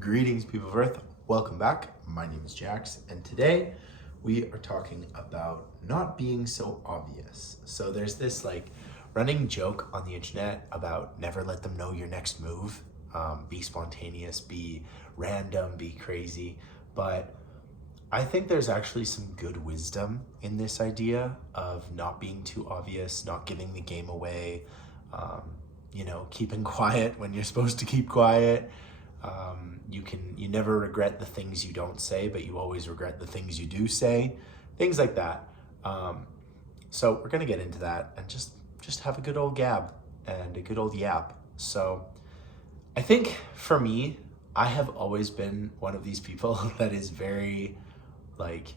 Greetings, people of Earth. Welcome back. My name is Jax, and today we are talking about not being so obvious. So there's this running joke on the internet about never let them know your next move. Be spontaneous, be random, be crazy. But I think there's actually some good wisdom in this idea of not being too obvious, not giving the game away, keeping quiet when you're supposed to keep quiet. You never regret the things you don't say, but you always regret the things you do say, things like that. So we're gonna get into that and just have a good old gab and a good old yap. So I think for me, I have always been one of these people that is like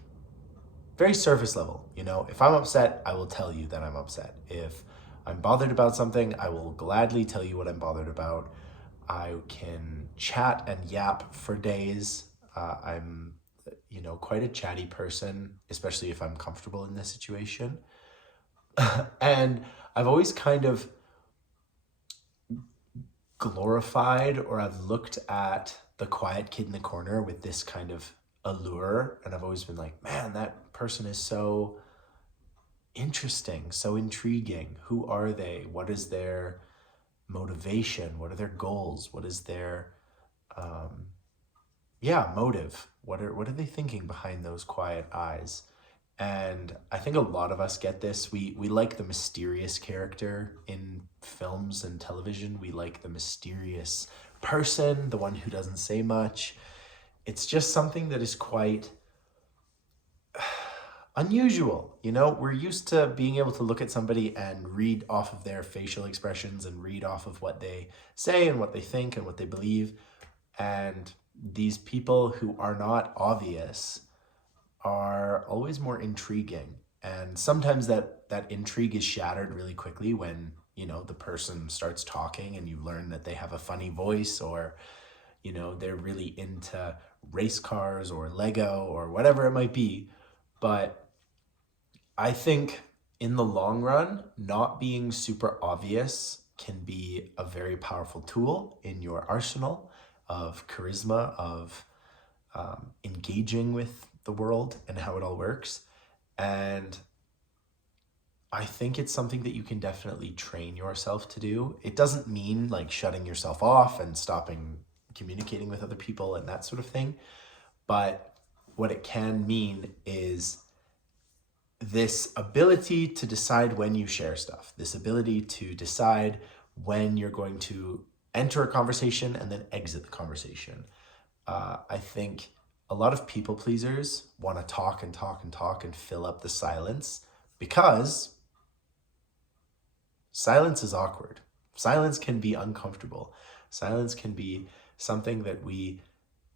very surface level. If I'm upset, I will tell you that I'm upset. If I'm bothered about something, I will gladly tell you what I'm bothered about. I can chat and yap for days. I'm, quite a chatty person, especially if I'm comfortable in this situation. And I've always kind of glorified, or I've looked at the quiet kid in the corner with this kind of allure. And I've always been like, man, that person is so interesting, so intriguing. Who are they? What is their motivation? What are their goals? What is their motive? What are they thinking behind those quiet eyes? And I think a lot of us get this. We like the mysterious character in films and television. We like the mysterious person, the one who doesn't say much. It's just something that is quite unusual. We're used to being able to look at somebody and read off of their facial expressions and read off of what they say and what they think and what they believe. And these people who are not obvious are always more intriguing. And sometimes that intrigue is shattered really quickly when, the person starts talking and you learn that they have a funny voice, or, they're really into race cars or Lego or whatever it might be. But I think in the long run, not being super obvious can be a very powerful tool in your arsenal of charisma, of engaging with the world and how it all works. And I think it's something that you can definitely train yourself to do. It doesn't mean like shutting yourself off and stopping communicating with other people and that sort of thing. But what it can mean is this ability to decide when you share stuff, this ability to decide when you're going to enter a conversation and then exit the conversation. I think a lot of people pleasers want to talk and talk and talk and fill up the silence, because silence is awkward. Silence can be uncomfortable. Silence can be something that we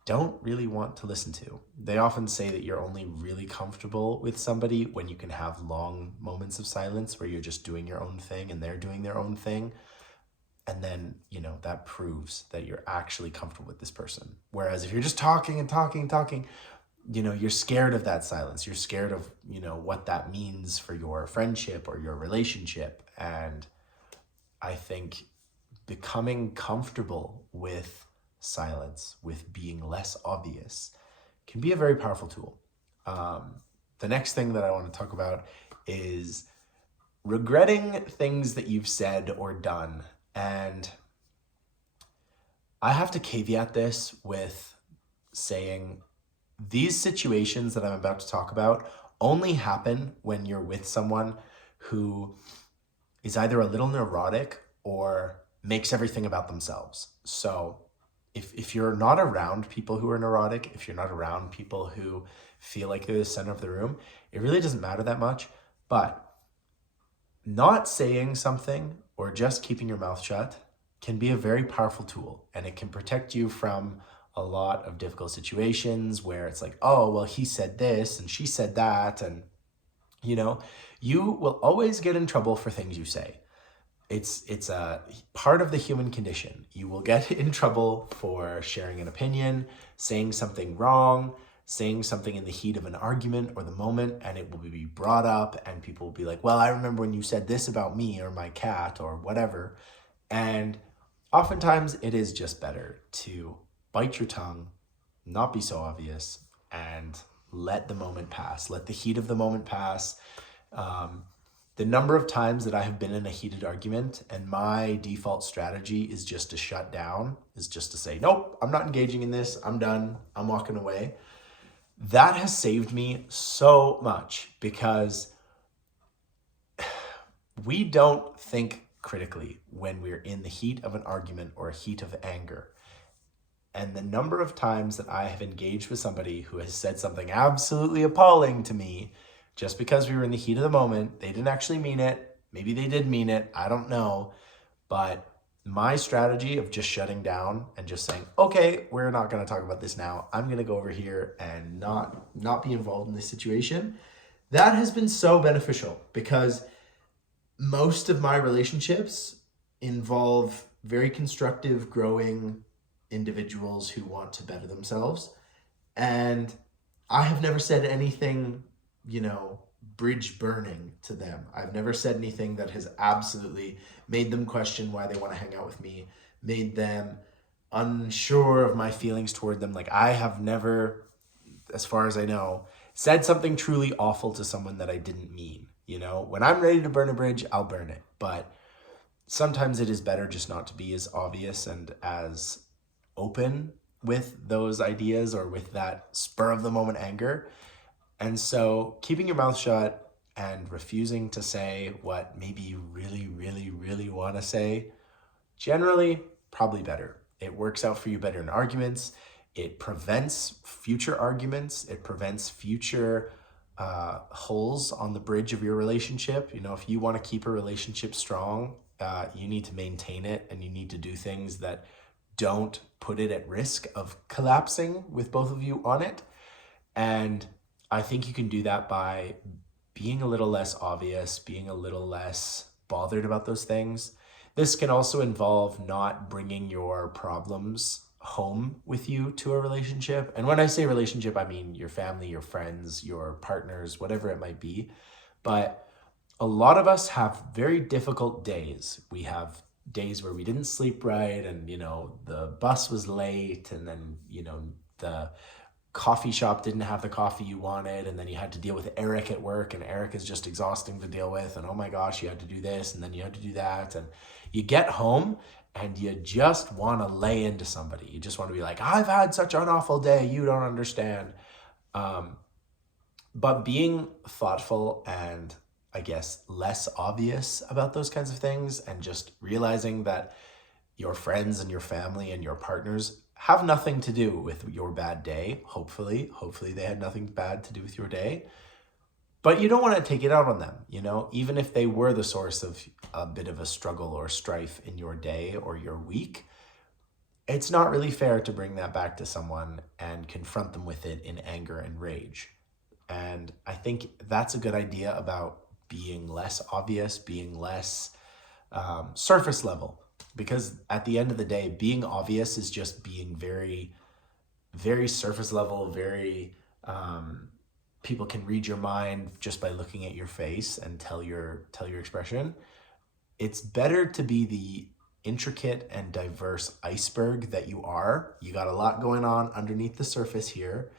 don't really want to listen to. They often say that you're only really comfortable with somebody when you can have long moments of silence where you're just doing your own thing and they're doing their own thing. And then, that proves that you're actually comfortable with this person. Whereas if you're just talking and talking and talking, you're scared of that silence. You're scared of, what that means for your friendship or your relationship. And I think becoming comfortable with silence, with being less obvious, can be a very powerful tool. The next thing that I want to talk about is regretting things that you've said or done. And I have to caveat this with saying these situations that I'm about to talk about only happen when you're with someone who is either a little neurotic or makes everything about themselves. So if you're not around people who are neurotic, if you're not around people who feel like they're the center of the room, it really doesn't matter that much. But not saying something or just keeping your mouth shut can be a very powerful tool, and it can protect you from a lot of difficult situations where it's like, oh, well, he said this and she said that. And, you will always get in trouble for things you say. It's a part of the human condition. You will get in trouble for sharing an opinion, saying something wrong, saying something in the heat of an argument or the moment, and it will be brought up and people will be like, well, I remember when you said this about me or my cat or whatever. And oftentimes it is just better to bite your tongue, not be so obvious, and let the moment pass. Let the heat of the moment pass. The number of times that I have been in a heated argument and my default strategy is just to shut down, is just to say, nope, I'm not engaging in this. I'm done. I'm walking away. That has saved me so much because we don't think critically when we're in the heat of an argument or a heat of anger. And the number of times that I have engaged with somebody who has said something absolutely appalling to me just because we were in the heat of the moment, they didn't actually mean it. Maybe they did mean it. I don't know. But my strategy of just shutting down and just saying, okay, we're not going to talk about this now. I'm going to go over here and not be involved in this situation. That has been so beneficial because most of my relationships involve very constructive, growing individuals who want to better themselves. And I have never said anything, bridge burning to them. I've never said anything that has absolutely made them question why they want to hang out with me, made them unsure of my feelings toward them. Like I have never, as far as I know, said something truly awful to someone that I didn't mean. When I'm ready to burn a bridge, I'll burn it. But sometimes it is better just not to be as obvious and as open with those ideas or with that spur of the moment anger. And so keeping your mouth shut and refusing to say what maybe you really, really, really want to say, generally, probably better. It works out for you better in arguments. It prevents future arguments. It prevents future holes on the bridge of your relationship. If you want to keep a relationship strong, you need to maintain it and you need to do things that don't put it at risk of collapsing with both of you on it. And I think you can do that by being a little less obvious, being a little less bothered about those things. This can also involve not bringing your problems home with you to a relationship. And when I say relationship, I mean your family, your friends, your partners, whatever it might be. But a lot of us have very difficult days. We have days where we didn't sleep right and, the bus was late and then, the coffee shop didn't have the coffee you wanted and then you had to deal with Eric at work and Eric is just exhausting to deal with and oh my gosh, you had to do this and then you had to do that and you get home and you just want to lay into somebody. You just want to be like, I've had such an awful day, you don't understand. But being thoughtful and I guess less obvious about those kinds of things and just realizing that your friends and your family and your partners have nothing to do with your bad day. Hopefully they had nothing bad to do with your day, but you don't want to take it out on them. Even if they were the source of a bit of a struggle or strife in your day or your week, it's not really fair to bring that back to someone and confront them with it in anger and rage. And I think that's a good idea about being less obvious, being less surface level. Because at the end of the day, being obvious is just being very, very surface level, very, people can read your mind just by looking at your face and tell your expression. It's better to be the intricate and diverse iceberg that you are. You got a lot going on underneath the surface here,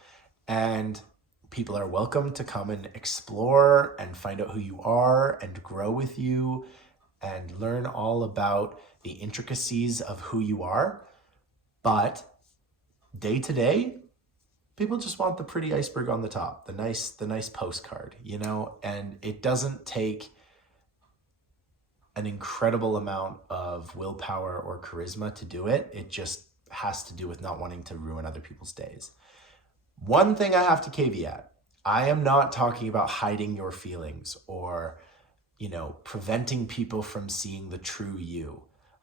and people are welcome to come and explore and find out who you are and grow with you and learn all about the intricacies of who you are. But day to day, people just want the pretty iceberg on the top, the nice postcard, and it doesn't take an incredible amount of willpower or charisma to do it. It just has to do with not wanting to ruin other people's days. One thing I have to caveat, I am not talking about hiding your feelings or, preventing people from seeing the true you.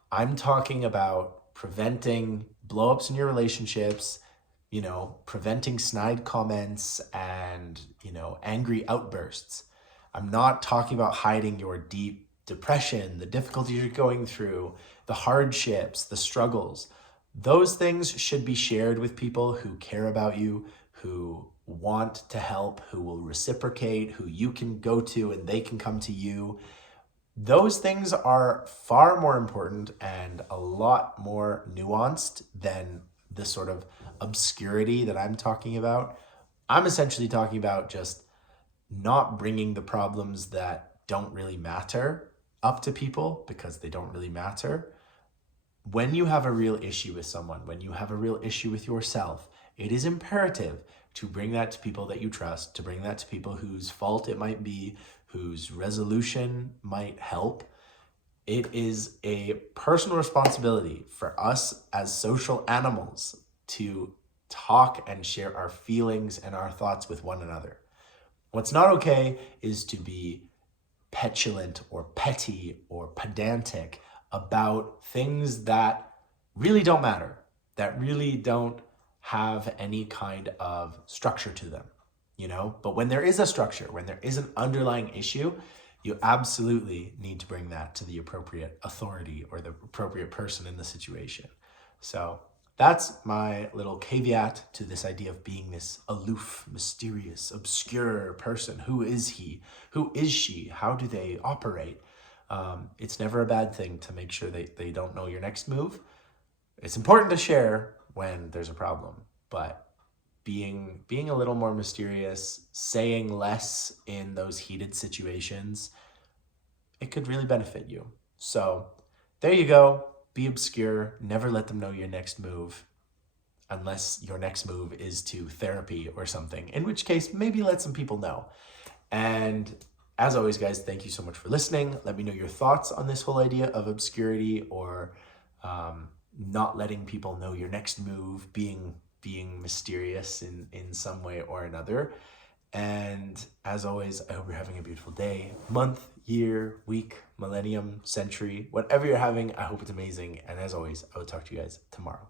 I'm talking about preventing blowups in your relationships, preventing snide comments and, angry outbursts. I'm not talking about hiding your deep depression, the difficulties you're going through, the hardships, the struggles. Those things should be shared with people who care about you, who want to help, who will reciprocate, who you can go to and they can come to you. Those things are far more important and a lot more nuanced than the sort of obscurity that I'm talking about, I'm essentially talking about just not bringing the problems that don't really matter up to people because they don't really matter. When you have a real issue with someone, when you have a real issue with yourself, it is imperative to bring that to people that you trust, to bring that to people whose fault it might be, whose resolution might help. It is a personal responsibility for us as social animals to talk and share our feelings and our thoughts with one another. What's not okay is to be petulant or petty or pedantic about things that really don't matter, that really don't have any kind of structure to them, you know? But when there is a structure, when there is an underlying issue, you absolutely need to bring that to the appropriate authority or the appropriate person in the situation. So that's my little caveat to this idea of being this aloof, mysterious, obscure person. Who is he? Who is she? How do they operate? It's never a bad thing to make sure they don't know your next move. It's important to share when there's a problem, but being a little more mysterious, saying less in those heated situations, it could really benefit you. So there you go. Be obscure. Never let them know your next move unless your next move is to therapy or something, in which case maybe let some people know. And as always, guys, thank you so much for listening. Let me know your thoughts on this whole idea of obscurity or not letting people know your next move, being mysterious in some way or another. And as always, I hope you're having a beautiful day, month, year, week, millennium, century, whatever you're having. I hope it's amazing. And as always, I will talk to you guys tomorrow.